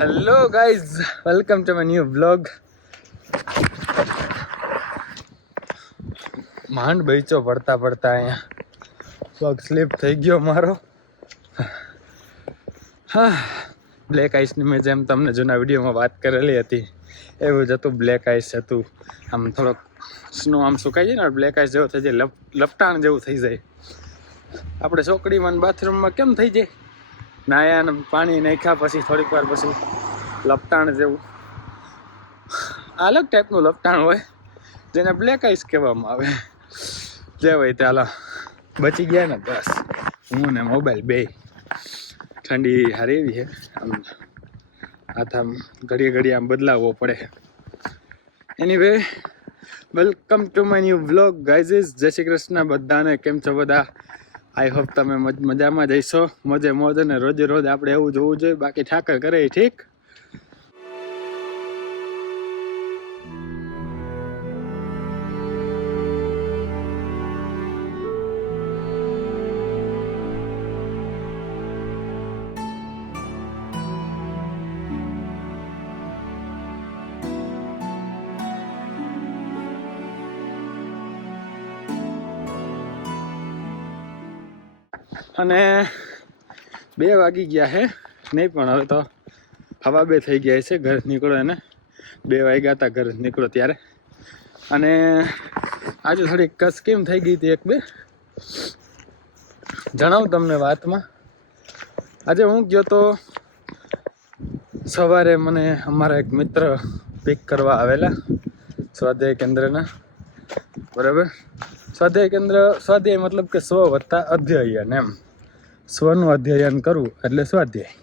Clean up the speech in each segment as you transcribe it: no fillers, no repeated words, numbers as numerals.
Hello guys, welcome to my new vlog. માંડ બઈચો પડતા પડતા અહીંયા પગ સ્લીપ થઈ ગયો મારો. હા, બ્લેક આઈસની મેં જેમ તમને જૂના વિડીયોમાં વાત કરેલી હતી એવું જ હતું. બ્લેક આઈસ હતું, આમ થોડોક સ્નો આમ સુકાઈ જાય ને બ્લેક આઈસ જેવો થઈ જાય, લપટાણ જેવું થઈ જાય. આપણે ચોકડીમાં બાથરૂમમાં કેમ થઈ જાય, નાયા ને પાણી નાખ્યા પછી થોડીક વાર પછી લપટાણ જેવું, અલગ ટાઈપનું લપટાણ હોય જેને બ્લેક આઈસ કહેવામાં આવે. જે હોય ચાલો, બચી ગયા ને બસ. હું ને મોબાઈલ બે. ઠંડી હારી એવી છે, આમ હાથ આમ ઘડીએ ઘડીએ આમ બદલાવવો પડે. Anyway, welcome to my new vlog guys. જય શ્રી કૃષ્ણ બધાને. કેમ છો બધા? આઈ હોપ તમે મજામાં જઈશો, મોજે મોજ. અને રોજે રોજ આપણે એવું જોવું જોઈએ, બાકી ઠાકર કરે ઠીક. અને 2 વાગી ગયા છે, નહીં પણ હવે તો હવા 2 થઈ ગયા છે. ઘર નીકળો એને 2 વાગ્યા હતા ઘર નીકળો ત્યારે. અને આજે થોડી કસ કેમ થઈ ગઈ હતી 1-2 જણાવું તમને વાતમાં. આજે હું ગયો તો સવારે, મને અમારા એક મિત્ર પિક કરવા આવેલા સ્વાધ્યાય કેન્દ્રના. બરાબર, સ્વાધ્યાય કેન્દ્ર, સ્વાધ્યાય મતલબ કે સ્વ વત્તા અધ્યયન, એમ સ્વનું અધ્યયન કરવું એટલે સ્વાધ્યાય.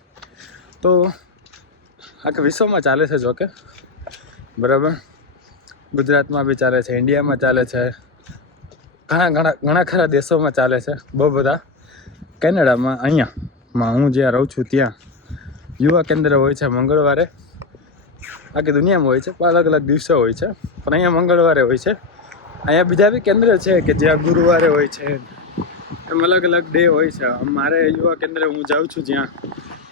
તો આખા વિશ્વમાં ચાલે છે જોકે, બરાબર, ગુજરાતમાં બી ચાલે છે, ઇન્ડિયામાં ચાલે છે, ઘણા ખરા દેશોમાં ચાલે છે, બહુ બધા. કેનેડામાં, અહીંયામાં હું જ્યાં રહું છું ત્યાં યુવા કેન્દ્ર હોય છે મંગળવારે. આખી દુનિયામાં હોય છે, અલગ અલગ દિવસો હોય છે, પણ અહીંયા મંગળવારે હોય છે. અહીંયા બીજા બી કેન્દ્ર છે કે જ્યાં ગુરુવારે હોય છે, એમ અલગ અલગ ડે હોય છે. મારે યુવા કેન્દ્ર હું જાઉં છું જ્યાં,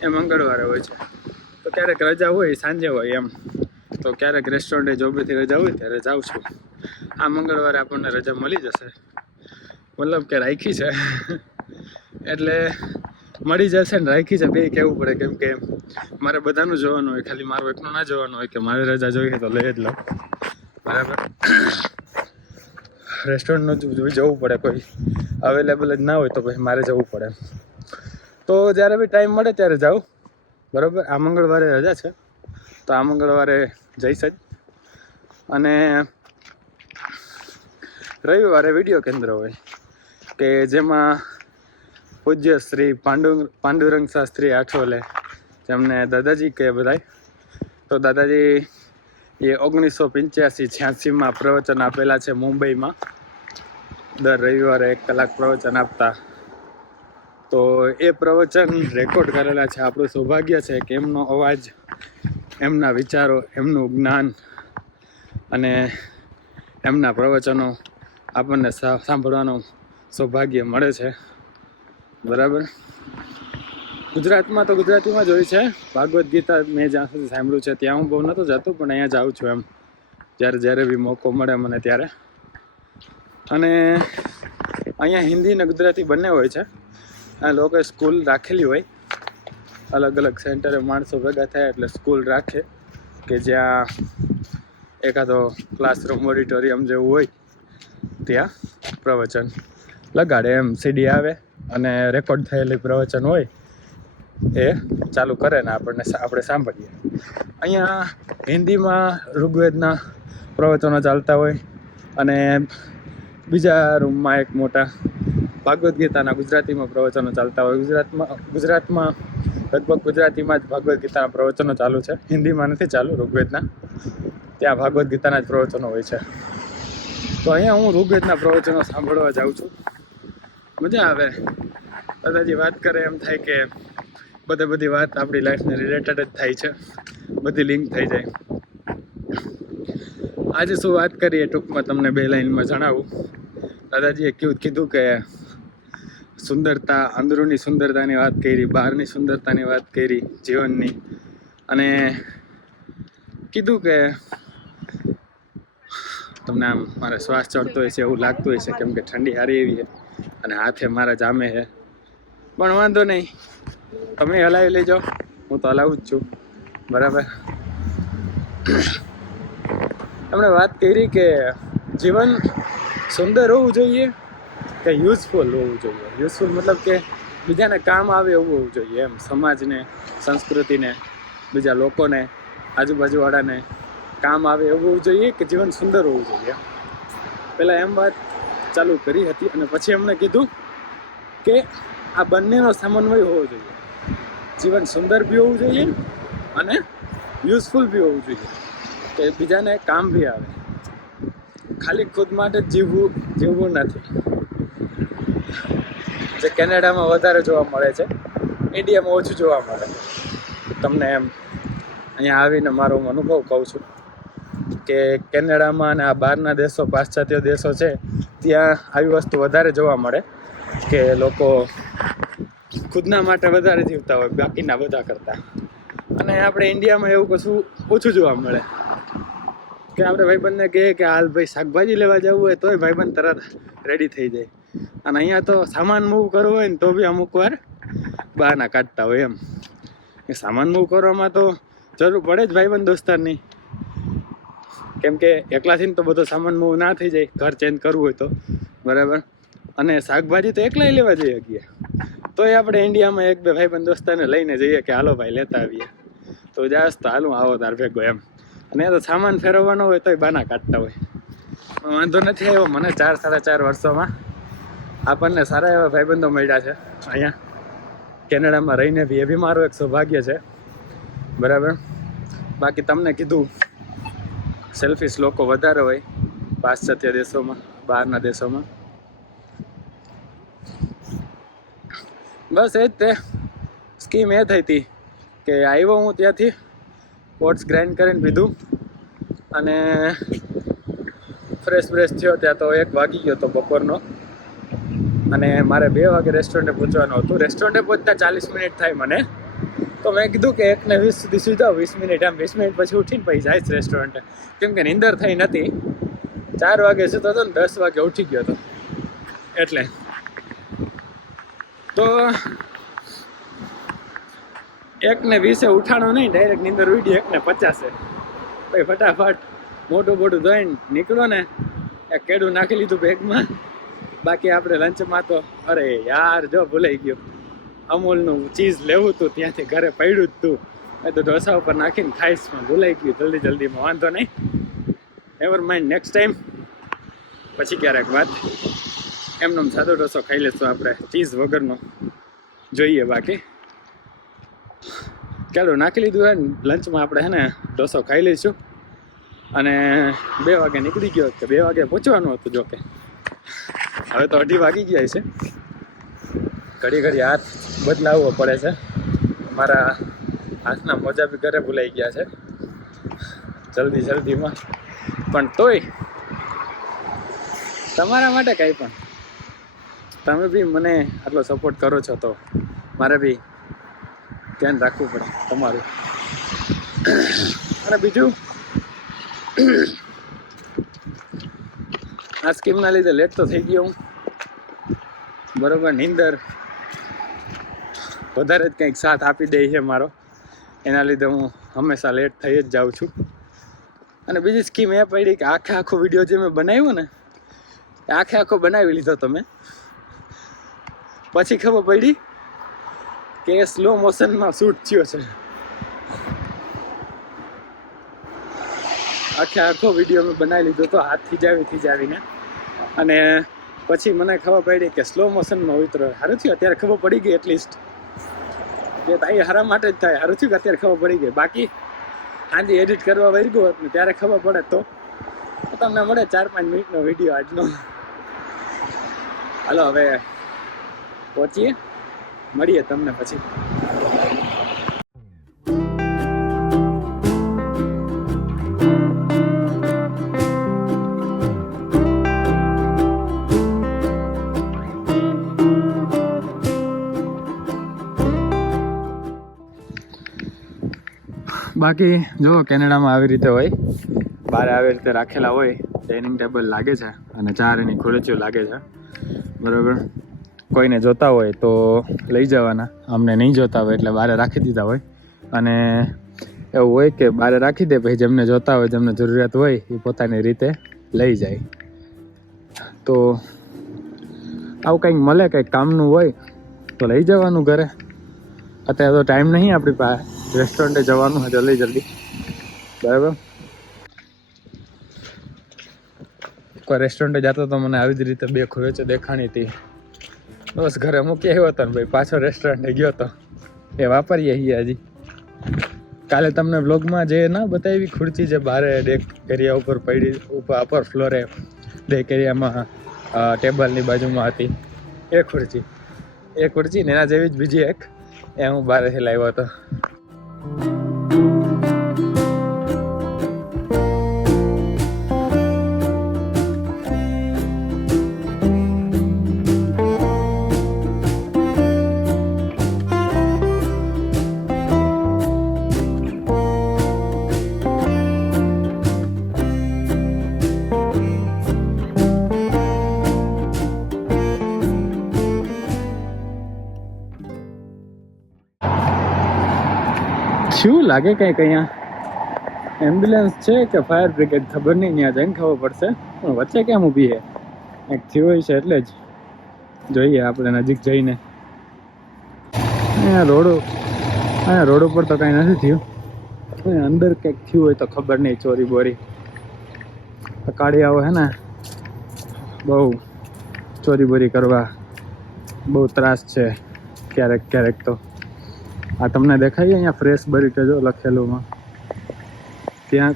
એ મંગળવારે હોય છે. તો ક્યારેક રજા હોય સાંજે હોય એમ, તો ક્યારેક રેસ્ટોરન્ટે જોબેથી રજા હોય ત્યારે જાઉં છું. આ મંગળવારે આપણને રજા મળી જશે, મતલબ કે રાખી છે એટલે મળી જશે ને રાખી છે બે કહેવું પડે, કેમ કે મારે બધાનું જોવાનું હોય, ખાલી મારું એકનું ના જોવાનું હોય કે મારે રજા જોઈએ તો લઈ જ લઉં. બરાબર, રેસ્ટોરન્ટનું જવું પડે, કોઈ અવેલેબલ જ ના હોય તો પછી મારે જવું પડે. તો જ્યારે બી ટાઈમ મળે ત્યારે જાઉં. બરાબર, આ મંગળવારે રજા છે તો આ મંગળવારે જઈશ જ. અને રવિવારે વિડીયો કેન્દ્ર હોય કે જેમાં પૂજ્ય શ્રી પાંડુરંગ શાસ્ત્રી આઠવલે, જેમને દાદાજી કહે બધાય. તો દાદાજી એ 1985-86માં પ્રવચન આપેલા છે મુંબઈમાં. દર રવિવારે 1 કલાક પ્રવચન આપતા. તો એ પ્રવચન રેકોર્ડ કરેલા છે. આપણું સૌભાગ્ય છે કે એમનો અવાજ, એમના વિચારો, એમનું જ્ઞાન અને એમના પ્રવચનો આપણને સાંભળવાનું સૌભાગ્ય મળે છે. બરાબર, ગુજરાતમાં તો ગુજરાતીમાં જ હોય છે. ભાગવદ્ ગીતા મેં જ્યાં સુધી સાંભળ્યું છે ત્યાં હું બહુ નહોતો જતો, પણ અહીંયા જાઉં છું એમ જ્યારે બી મોકો મળે મને ત્યારે. અને અહીંયા હિન્દી ને ગુજરાતી બંને હોય છે. આ લોકો સ્કૂલ રાખેલી હોય, અલગ અલગ સેન્ટરે માણસો ભેગા થાય એટલે સ્કૂલ રાખે કે જ્યાં એકાદો ક્લાસરૂમ ઓડિટોરિયમ જેવું હોય ત્યાં પ્રવચન લગાડે. એમ સીડી આવે અને રેકોર્ડ થયેલી પ્રવચન હોય એ ચાલુ કરે ને આપણે સાંભળીએ. અહીંયા હિન્દીમાં ઋગ્વેદના પ્રવચનો ચાલતા હોય અને બીજા રૂમમાં એક મોટા ભાગવદ્ ગીતાના ગુજરાતીમાં પ્રવચનો ચાલતા હોય. ગુજરાતમાં લગભગ ગુજરાતીમાં જ ભાગવદ્ ગીતાના પ્રવચનો ચાલુ છે, હિન્દીમાં નથી ચાલુ. ઋગ્વેદના ત્યાં ભાગવદ્ ગીતાના જ પ્રવચનો હોય છે. તો અહીંયા હું ઋગ્વેદના પ્રવચનો સાંભળવા જાઉં છું. મજા આવે. દાદાજી વાત કરે એમ થાય કે બધી વાત આપણી લાઈફને રિલેટેડ જ થાય છે, બધી લિંક થઈ જાય. આજે શું વાત કરીએ ટૂંકમાં તમને 2 લાઈનમાં જણાવું. દાદાજીએ કીધું કે સુંદરતા, અંદરૂની સુંદરતાની વાત કરી, બહારની સુંદરતાની વાત કરી જીવનની. અને કીધું કે તમને આમ મારે શ્વાસ ચડતો હોય છે એવું લાગતું હોય છે, કેમ કે ઠંડી સારી એવી છે અને હાથે મારા જામે છે. પણ વાંધો નહીં, તમે હલાવી લેજો, હું તો હલાવું જ છું. બરાબર. તમને વાત કરી કે જીવન સુંદર હોવું જોઈએ કે યુઝફુલ હોવું જોઈએ. યુઝફુલ મતલબ કે બીજાને કામ આવે એવું હોવું જોઈએ, એમ સમાજને, સંસ્કૃતિને, બીજા લોકોને, આજુબાજુવાળાને કામ આવે એવું હોવું જોઈએ કે જીવન સુંદર હોવું જોઈએ. પહેલાં એમ વાત ચાલુ કરી હતી અને પછી એમણે કીધું કે આ બંનેનો સમન્વય હોવો જોઈએ. જીવન સુંદર બી હોવું જોઈએ અને યુઝફુલ બી હોવું જોઈએ, કે બીજાને કામ બી આવે. ખાલી ખુદ માટે જીવવું નથી, જે કેનેડામાં વધારે જોવા મળે છે, ઇન્ડિયામાં ઓછું જોવા મળે. તમને એમ અહીંયા આવીને મારો અનુભવ કહું છું કે કેનેડામાં અને આ બહારના દેશો, પાશ્ચાત્ય દેશો છે, ત્યાં આવી વસ્તુ વધારે જોવા મળે કે લોકો ખુદના માટે વધારે જીવતા હોય બાકીના બધા કરતા. અને આપણે ઇન્ડિયામાં એવું કશું ઓછું જોવા મળે કે આપણે ભાઈબંધને કહીએ કે હાલ ભાઈ શાકભાજી લેવા જવું હોય તોય ભાઈબંધ તરત રેડી થઈ જાય. અને અહીંયા તો સામાન મૂવ કરવો હોય ને તો બી અમુક વાર બહાના કાઢતા હોય. એમ એ સામાન મૂવ કરવામાં તો જરૂર પડે જ ભાઈબંધ દોસ્તારની, કેમ કે એકલાથી તો બધો સામાન મૂવ ના થઈ જાય, ઘર ચેન્જ કરવું હોય તો. બરાબર. અને શાકભાજી તો એકલા લેવા જઈએ ગયા તોય આપણે ઇન્ડિયામાં એક બે ભાઈબંધ દોસ્તારને લઈને જઈએ કે હાલો ભાઈ લેતા આવીએ, તો જાસ તો હાલું આવો તાર ભેગો એમ. અને તો સામાન ફેરવવાનો હોય તોય બાના કાઢતા હોય. વાંધો નથી આવ્યો મને 4-4.5 વર્ષોમાં આપણને સારા એવા ભાઈબંધો મળ્યા છે અહીંયા કેનેડામાં રહીને બી. એ બી મારું એક સૌભાગ્ય છે. બરાબર. બાકી તમને કીધું સેલ્ફિશ લોકો વધારે હોય પાશ્ચાત્ય દેશોમાં, બહારના દેશોમાં. બસ એ જ તે સ્કીમ એ થઈ હતી કે આવ્યો હું ત્યાંથી, ઓટ્સ ગ્રાઇન્ડ કરીને પીધું અને ફ્રેશ થયો. ત્યાં તો 1 વાગી ગયો હતો બપોરનો અને મારે 2 વાગે રેસ્ટોરન્ટે પહોંચવાનું હતું. રેસ્ટોરન્ટે પહોંચતા 40 મિનિટ થાય મને, તો મેં કીધું કે 1:20 સુધી સુઈ જાઉં, 20 મિનિટ એમ. 20 મિનિટ પછી ઉઠીને પછી જાય રેસ્ટોરન્ટે, કેમ કે નીંદર થઈ નથી. 4 વાગે સૂતો હતો ને 10 વાગે ઉઠી ગયો હતો એટલે. તો 1:20 ઉઠાણું નહીં, ડાયરેક્ટ નીંદર ઉડી 1:50. પછી ફટાફટ મોઢું ધોઈને નીકળો ને, એક કેડું નાખી લીધું બેગમાં. બાકી આપણે લંચમાં તો અરે યાર જો ભૂલાઈ ગયું, અમૂલનું ચીઝ લેવું હતું, ત્યાંથી ઘરે પડ્યું જ હતું. એ તો ઢોસા ઉપર નાખીને ખાઈશ પણ ભૂલાઈ ગયું જલ્દીમાં. વાંધો નહીં, નેવર માઇન્ડ, નેક્સ્ટ ટાઈમ પછી ક્યારેક વાત. એમનો સાદો ઢોસો ખાઈ લેશું આપણે, ચીઝ વગરનો જોઈએ. બાકી ચાલો નાખી લીધું હે ને, લંચમાં આપણે હે ને ઢોસો ખાઈ લઈશું. અને 2 વાગે નીકળી ગયો કે 2 વાગે પહોંચવાનું હતું. જોકે હવે તો 2:30 વાગી ગયા છે. ઘડી હાથ બદલાવવો પડે છે. મારા હાથના મોજા બી ઘરે ભૂલાઈ ગયા છે જલ્દીમાં. પણ તોય તમારા માટે કંઈ પણ, તમે બી મને આટલો સપોર્ટ કરો છો તો મારે બી ધ્યાન રાખવું પડે તમારું. અને બીજું, આ સ્કીમના લીધે લેટ તો થઈ ગયો હું. બરોબર. નીંદર વધારે જ કંઈક સાથ આપી દે છે મારો, એના લીધે હું હંમેશા લેટ થઈ જ જાઉં છું. અને બીજી સ્કીમ એ પડી કે આખો વિડીયો જે મેં બનાવ્યો ને, આખો બનાવી લીધો તમે, પછી ખબર પડી કે એ સ્લો મોશનમાં શૂટ થયો છે. આખો વિડીયો મેં બનાવી લીધો તો હાથ થીજાવીને, અને પછી મને ખબર પડી કે સ્લો મોશનમાં ઉતરો. સારું થયું અત્યારે ખબર પડી ગઈ, એટલીસ્ટ જે તાઈ હારા માટે જ થાય. સારું થયું કે અત્યારે ખબર પડી ગઈ. બાકી આજે એડિટ કરવા વહી ગયો હોત ને ત્યારે ખબર પડે તો તમને મળે 4-5 મિનિટનો વિડીયો આજનો. હાલો હવે પહોંચીએ, મળીએ તમને પછી. બાકી જો કેનેડામાં આવી રીતે હોય, બહાર આવી રીતે રાખેલા હોય, ડાઇનિંગ ટેબલ લાગે છે અને 4 એની ખુરચીઓ લાગે છે, બરાબર. કોઈને જોતા હોય તો લઈ જવાના, અમને નહીં જોતા હોય એટલે બહાર રાખી દીધા હોય. અને એવું હોય કે બહાર રાખી દે, પછી જેમને જોતા હોય, જેમને જરૂરિયાત હોય એ પોતાની રીતે લઈ જાય. તો આવું કંઈક મળે, કંઈક કામનું હોય તો લઈ જવાનું ઘરે. અત્યારે તો ટાઈમ નહીં આપણી પાસે, રેસ્ટોરન્ટે જવાનું હોય જલ્દી, બરાબર. કોઈ રેસ્ટોરન્ટે જતો તો મને આવી જ રીતે 2 ખુરચીઓ દેખાણી હતી, બસ ઘરે મૂકી આવ્યો હતો ને ભાઈ પાછો રેસ્ટોરન્ટે ગયો હતો. એ વાપરીએ છીએ હજી. કાલે તમને વ્લોગમાં જે ના બતાવી ખુરચી જે બહાર ડેક એરિયા ઉપર પડી, ઉપર અપર ફ્લોરે ડેક એરિયામાં ટેબલની બાજુમાં હતી, એ ખુરચી ને એના જેવી જ બીજી એક એ હું બહારથી લાવ્યો હતો. શું લાગે કંઈક અહીંયા એમ્બ્યુલન્સ છે કે ફાયર બ્રિગેડ, ખબર નહીં, ત્યાં જઈને ખબર પડશે. પણ વચ્ચે કેમ ઊભી છે? કંઈક થયું હોય છે એટલે જ જોઈએ આપણે નજીક જઈને. અહીંયા રોડ ઉપર તો કાંઈ નથી થયું, અંદર કંઈક થયું હોય તો ખબર નહીં. ચોરી બોરી કાળિયાઓ હે ને બહુ ચોરી બોરી કરવા બહુ ત્રાસ છે ક્યારેક તો. આ તમને દેખાય અહીંયા ફ્રેશ બરીટો જો લખેલુંમાં, ત્યાં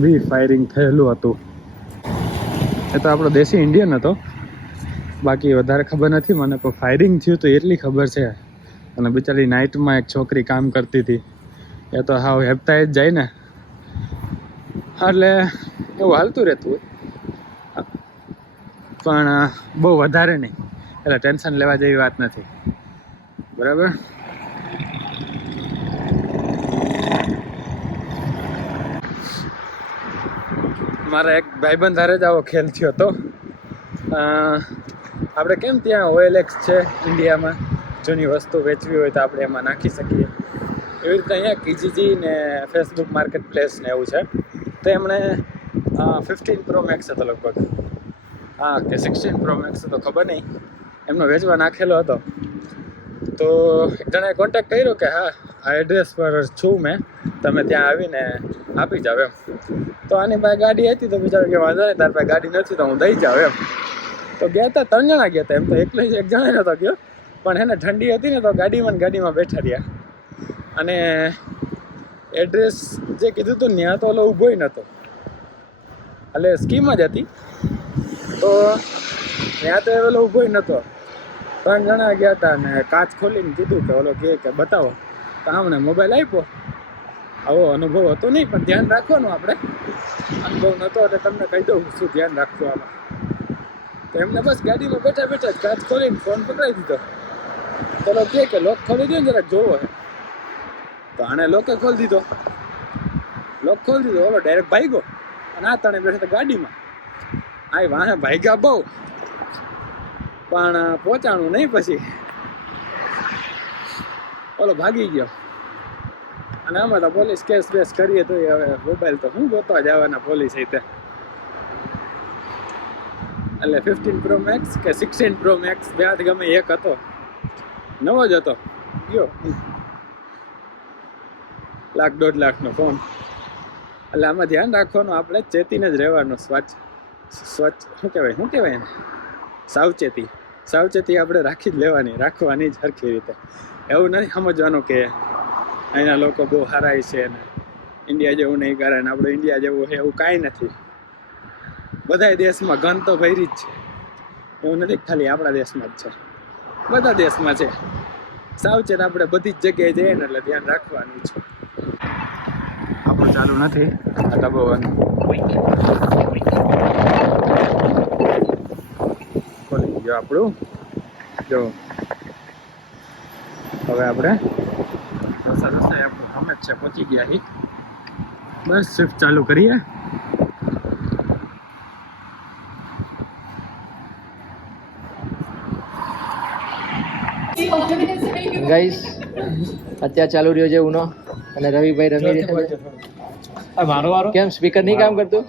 બી ફાયરિંગ થયેલું હતું. એ તો આપણો દેશી ઇન્ડિયન હતો, બાકી વધારે ખબર નથી મને. પણ ફાયરિંગ થયું તો એટલી ખબર છે. અને બિચારી નાઇટમાં એક છોકરી કામ કરતી હતી, એ તો હાવ હેપતા જ જાય ને, એટલે એવું હાલતું રહેતું હોય. પણ બહુ વધારે નહીં, એટલે ટેન્શન લેવા જેવી વાત નથી, બરાબર. મારા એક ભાઈબંધ હારે જ આવો ખેલ થયો હતો. આપણે કેમ ત્યાં OLX છે ઇન્ડિયામાં, જૂની વસ્તુ વેચવી હોય તો આપણે એમાં નાખી શકીએ, એવી રીતે અહીંયા કીજીજી ને ફેસબુક માર્કેટ પ્લેસ ને એવું છે. તો એમણે 15 Pro Max હતો લગભગ, હા કે 16 Pro Max હતો ખબર નહીં, એમનો વેચવા નાખેલો હતો. તો એક જણાએ કોન્ટેક્ટ કર્યો કે હા આ એડ્રેસ પર છું મેં, તમે ત્યાં આવીને આપી જાવ એમ. તો આની પાસે ગાડી હતી તો બિચારો કે વાંધો નહીં, તારી પાસે ગાડી નથી તો હું દઈ જાઉં એમ. તો ગયા હતા, 3 જણા ગયા હતા એમ. તો એકલો જ એક જણા નહોતો ગયો, પણ એને ઠંડી હતી ને તો ગાડીમાં બેઠા રહ્યા. અને એડ્રેસ જે કીધું હતું ત્યાં તો ઓલો ઊભો નહોતો, એટલે સ્કીમ જ હતી. તો ત્યાં તો ઓલો ઊભો નહોતો. 3 જણા ગયા હતા અને કાચ ખોલીને કીધું કે ઓલો કે બતાવો. તો આમને મોબાઈલ આપ્યો. આવો અનુભવ હતો નહીં, પણ ધ્યાન રાખવાનું આપણે. અનુભવ નહોતો એટલે તમને કહી દઉં શું ધ્યાન રાખવું આમાં. તો એમને બસ ગાડીમાં બેઠા જ કાચ ખોલીને ફોન પકડાવી દીધો. ચલો કે લોક ખોલી દો ને જરાક જોવો હે. તો આણે લોકે ખોલી દીધો. ઓલો ડાયરેક્ટ ભાગ્યો અને આ તણે બેઠા હતા ગાડીમાં. આ વાહે ભાગ્યા બહુ, પણ પહોંચાણું નહીં. પછી ઓલો ભાગી ગયો. અને આમાં તો પોલીસ કેસ બેસ કરીએ તો હવે મોબાઈલ તો હું ગોતવા જવાના પોલીસ રીતે. એટલે 15 Pro Max કે 16 Pro Max બે ગમે એક હતો, નવો જ હતો. ગયો $1.5 લાખનો ફોન. એટલે આમાં ધ્યાન રાખવાનું, આપણે ચેતીને જ રહેવાનું. શું કહેવાય એને, સાવચેતી આપણે રાખી જ રાખવાની જ સરખી રીતે. એવું નથી સમજવાનું કે અહીંના લોકો બહુ સારા છે ને ઇન્ડિયા જેવું નહીં કરે ને આપણે ઇન્ડિયા જેવું છે, એવું કાંઈ નથી. બધા દેશમાં ગન તો ભરી જ છે, એવું નથી ખાલી આપણા દેશમાં જ છે, બધા દેશમાં છે. સાવચેત આપણે બધી જ જગ્યાએ જઈએ ને એટલે ધ્યાન રાખવાનું છે. આપણું ચાલુ નથી આ દબાવવાનું. ખોલી ગયો આપણું. જો હવે આપણે સરસ આપણું ગમે જ છે, પહોંચી ગયા છીએ. બસ શિફ્ટ ચાલુ કરીએ. ગાઈસ અત્યારે ચાલુ રહ્યો છે ઉનો અને રવિભાઈ રમી રહ્યા છે. મારો વારો કેમ સ્પીકર નહીં કામ કરતું?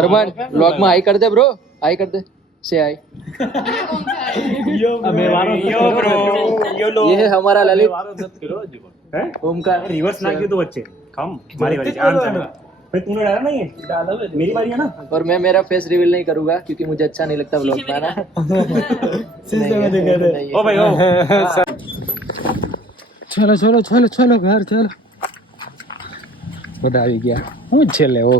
અરમાન વ્લોગમાં હાઈ કર દે બ્રો, હાઈ કર દે, से हाई. ये है हमारा ललित ओमकार. रिवर्स ना क्यों तो बच्चे कम हमारी बारी जान चल भाई तूने डाला नहीं है डाला मेरी बारी है ना. और मैं मेरा फेस रिवील नहीं करूंगा क्योंकि मुझे अच्छा नहीं लगता व्लॉग में ना. ओ भाई ओ ચલો ચલો ચલો ચલો ઘર ચલો. બધા આવી ગયા. હું છેલ્લે ઓ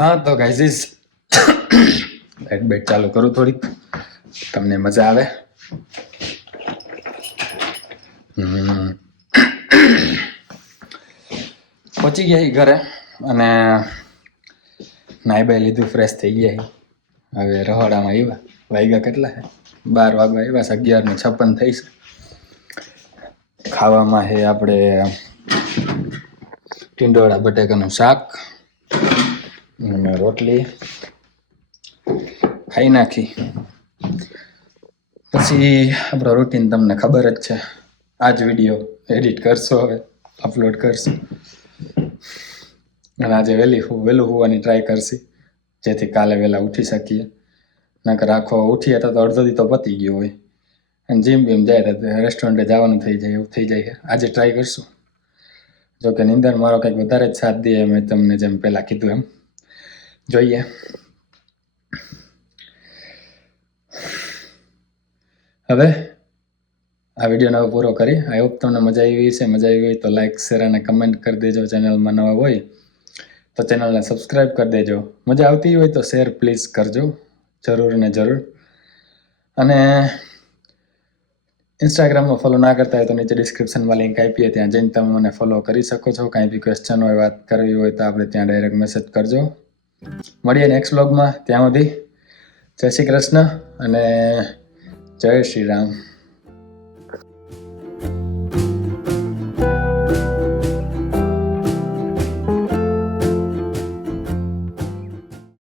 હા તો ગાઈઝ બેટ ચાલુ કરું થોડીક તમને મજા આવે. પહોંચી ગયા ઘરે અને નાઈ બાઈ લીધું, ફ્રેશ થઈ ગયા. હવે રહોડામાં આવ્યા. વાગ્યા કેટલા છે? 12 વાગવા આવ્યા. 11:56 થઈ છે. ખાવામાં છે આપણે ટીંડોળા બટેકાનું શાક અને રોટલી ખાઈ નાખી. પછી આપણો રૂટીન તમને ખબર જ છે. આ જ વિડીયો એડિટ કરશો, હવે અપલોડ કરશું અને આજે વહેલું હોવાની ટ્રાય કરશી જેથી કાલે વહેલા ઉઠી શકીએ. નકર આખો ઉઠીએ તો અડધો દી તો પતી ગયો હોય અને જીમ જાય તો રેસ્ટોરન્ટે જવાનું થઈ જાય, એવું થઈ જાય. આજે ટ્રાય કરશું. જોકે નિંદર મારો કંઈક વધારે જ સાથ દે, મેં તમને જેમ પહેલાં કીધું એમ. જોઈએ. હવે આ વિડીયોનો હવે પૂરો કરી. આઈ હોપ તમને મજા આવી છે. મજા આવી હોય તો લાઈક, શેર અને કમેન્ટ કરી દેજો. ચેનલમાં નવા હોય તો ચેનલને સબસ્ક્રાઈબ કરી દેજો. મજા આવતી હોય તો શેર પ્લીઝ કરજો, જરૂર ને જરૂર. અને ઇન્સ્ટાગ્રામમાં ફોલો ના કરતા હોય તો નીચે ડિસ્ક્રિપ્શનમાં લિંક આપીએ, ત્યાં જઈને તમે મને ફોલો કરી શકો છો. કાંઈ બી ક્વેશ્ચન હોય, વાત કરવી હોય તો આપણે ત્યાં ડાયરેક્ટ મેસેજ કરજો. મળીએ નેક્સ્ટ વ્લોગમાં. ત્યાં સુધી જય શ્રી કૃષ્ણ અને જય શ્રી રામ.